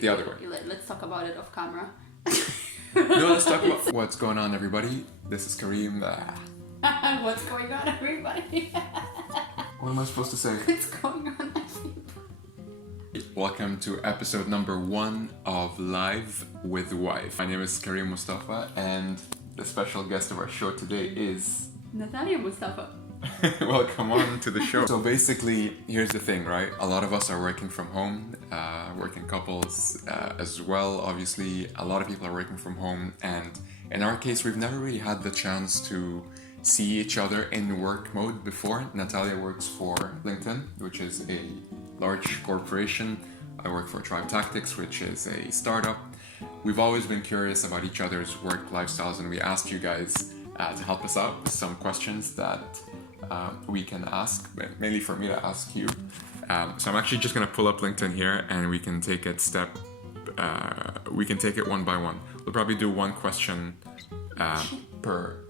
The other way. Let's talk about it off camera. No, let's talk about what's going on, everybody. This is Kareem. What's going on, everybody? What am I supposed to say? What's going on, everybody? Welcome to episode number 1 of Live with Wife. My name is Kareem Mustafa, and the special guest of our show today is Nati Mustafa. Welcome on to the show. So basically, here's the thing, right? A lot of us are working from home, working couples as well. Obviously, a lot of people are working from home, and in our case, we've never really had the chance to see each other in work mode before. Natalia works for LinkedIn, which is a large corporation. I work for Tribe Tactics, which is a startup. We've always been curious about each other's work lifestyles, and we asked you guys to help us out with some questions that we can ask, mainly for me to ask you. So I'm actually just going to pull up LinkedIn here, and we can take it one by one. We'll probably do one question per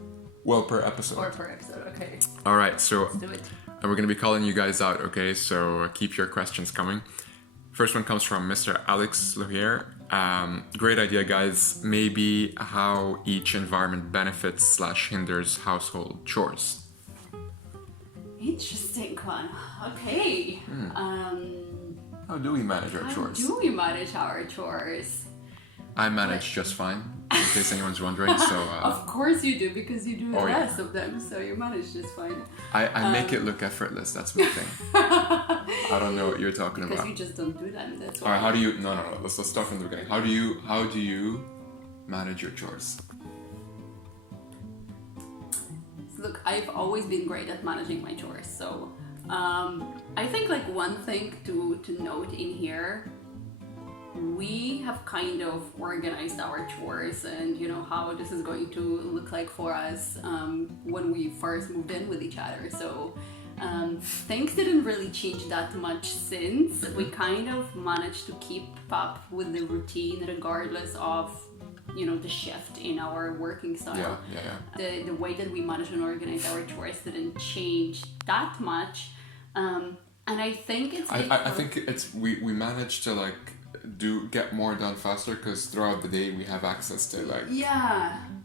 episode. Or per episode, okay. All right, so Let's do it. and we're going to be calling you guys out, okay? So keep your questions coming. First one comes from Mr. Alex Lohier. Great idea, guys. Maybe how each environment benefits / hinders household chores. Interesting one. Okay. How do we manage our chores? How do we manage our chores? I manage just fine, in case anyone's wondering. So Of course you do, because you do the Oh, yeah. rest of them, so you manage just fine. I make it look effortless. That's my thing. I don't know what you're talking Because about. you just don't do them. That's All why. right, how do you? No. Let's start from the beginning. How do you manage your chores? Look, I've always been great at managing my chores, so I think like one thing to note in here, we have kind of organized our chores and you know how this is going to look like for us when we first moved in with each other. So things didn't really change that much since. We kind of managed to keep up with the routine regardless of the shift in our working style. Yeah. The way that we manage and organize our chores didn't change that much, and I think it's I think it's we managed to like get more done faster because throughout the day we have access to like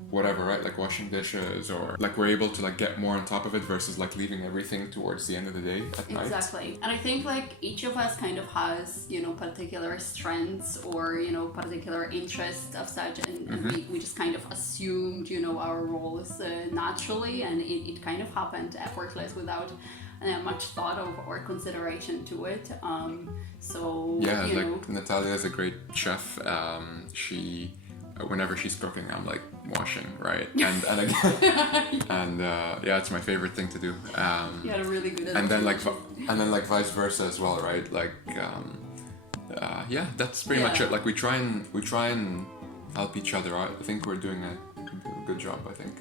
whatever, right? Like washing dishes, or like we're able to like get more on top of it versus like leaving everything towards the end of the day at night. Exactly. And I think like each of us kind of has particular strengths or particular interests of such, and we just kind of assumed our roles naturally, and it kind of happened effortless without much thought of or consideration to it. Like Natalia is a great chef. She whenever she's cooking, I'm like washing, right? And again, and it's my favorite thing to do. Yeah, really good at and then like vice versa as well, right? Like that's pretty much it. Like we try and help each other out. I think we're doing a good job. I think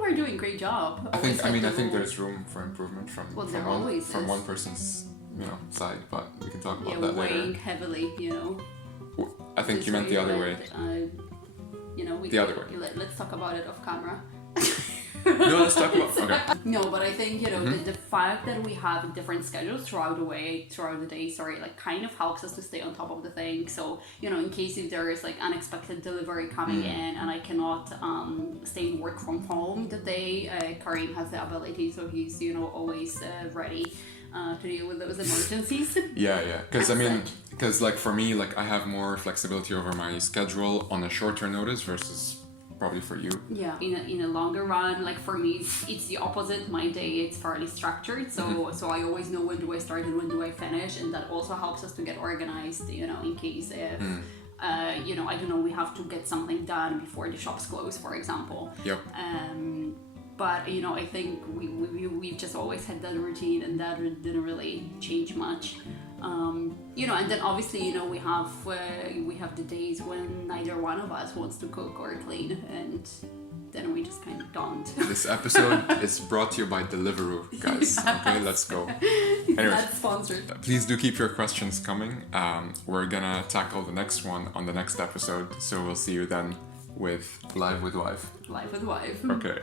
we're doing a great job. I think there's room for improvement from one person's side, but we can talk about that later. Weighing heavily, I think you meant the other way. The other way. Let's talk about it off camera. No, let's talk about. Okay. No, but I think the fact that we have different schedules throughout the day, like kind of helps us to stay on top of the thing. So in case if there is like unexpected delivery coming in and I cannot stay and work from home the day, Kareem has the ability, so he's always ready to deal with those emergencies. Because like for me, like I have more flexibility over my schedule on a shorter notice versus probably for you. Yeah, in a longer run, like for me, it's the opposite. My day, it's fairly structured, so I always know when do I start and when do I finish, and that also helps us to get organized. In case if I don't know, we have to get something done before the shops close, for example. Yep. But I think we've just always had that routine, and that didn't really change much. And then obviously we have the days when neither one of us wants to cook or clean, and then we just kind of don't. This episode is brought to you by Deliveroo, guys. Yes. Okay, let's go. Anyways, that's sponsored. Please do keep your questions coming. We're gonna tackle the next one on the next episode, so we'll see you then with Live with Wife. Live with Wife. Okay.